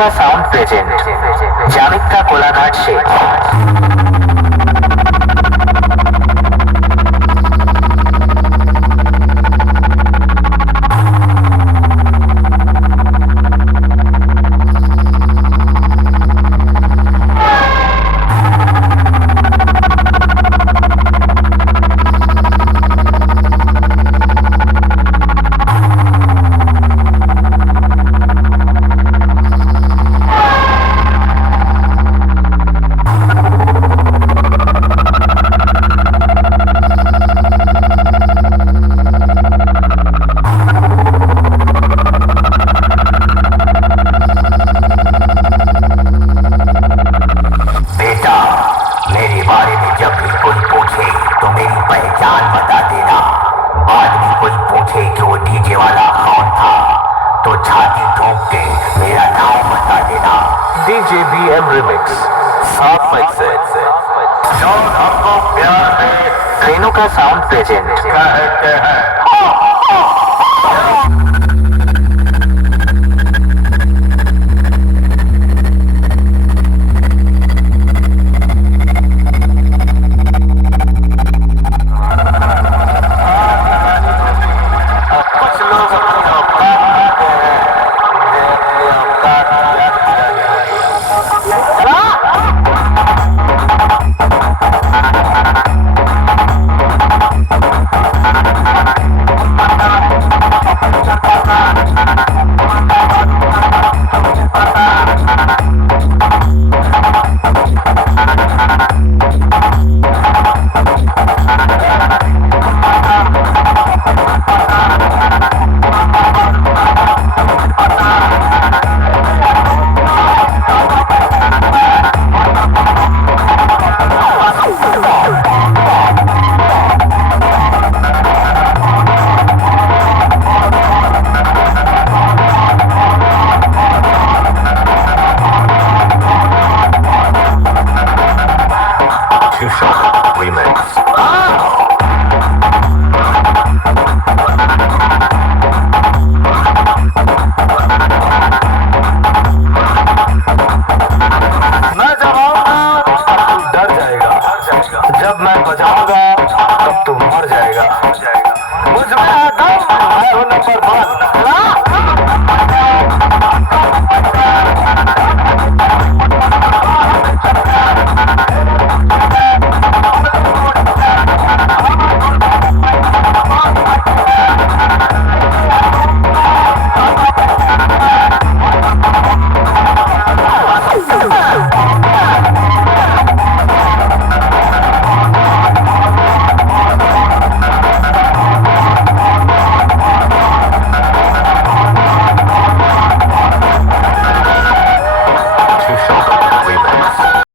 Renuka sound present जामित्या कोलाघाट से। जब भी कोई पूछे तो मेरी पहचान बता देना। बाद में कोई पूछे कि वो डीजे वाला कौन था तो छाती ठोक के मेरा नाम बता देना। डीजे बीएम रिमिक्स 7 मई से जो हमको प्यार से रेणुका साउंड प्रेजेंट कहते हैं।